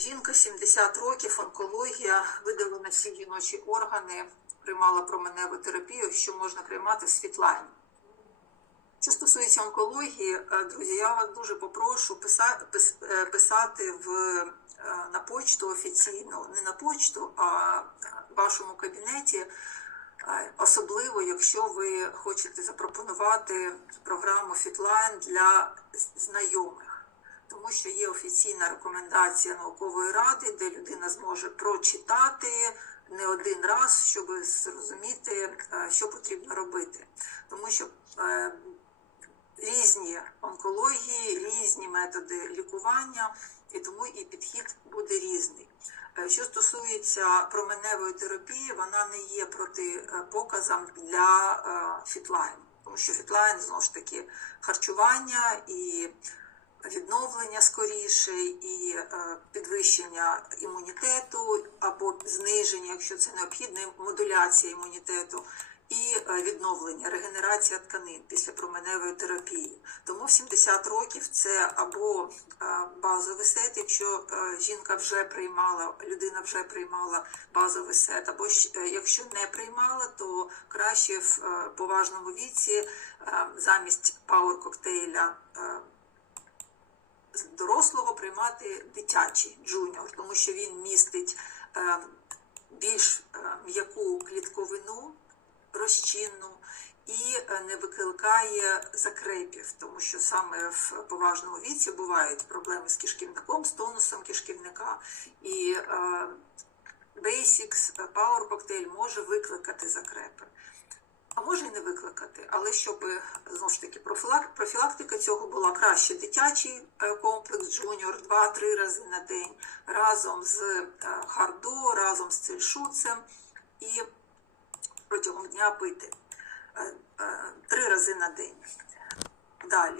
Жінка 70 років, онкологія, видалена всі жіночі органи, приймала променеву терапію, що можна приймати в світлайні. Що стосується онкології, е, друзі, я вас дуже попрошу е, писати в, е, на почту офіційно, не на почту, а в вашому кабінеті, особливо якщо ви хочете запропонувати програму Фітлайн для знайомих. Тому що є офіційна рекомендація наукової ради, де людина зможе прочитати не один раз, щоб зрозуміти, е, що потрібно робити. Тому що е, різні онкології, різні методи лікування, і тому і підхід буде різний. Е, Що стосується променевої терапії, вона не є протипоказом для е, фітлайн, тому що фітлайн знову ж таки харчування і відновлення скоріше, і е, підвищення імунітету або зниження, якщо це необхідно, модуляція імунітету. І е, відновлення, регенерація тканин після променевої терапії. Тому в 70 років це або е, базовий сет, якщо жінка вже приймала, людина вже приймала базовий сет, або якщо не приймала, то краще в поважному віці замість пауер коктейля дорослого приймати дитячий джуніор, тому що він містить е, більш е, м'яку клітковину розчинну і е, не викликає закрепів, тому що саме в поважному віці бувають проблеми з кишківником, з тонусом кишківника. І Basics Power коктейль може викликати закрепи. Викликати, але щоб е, знову ж таки профілактика цього була краще дитячий е, комплекс Джуніор 2-3 рази на день разом з е, хардо, разом з цельшуцем і протягом дня пити три рази на день. Далі.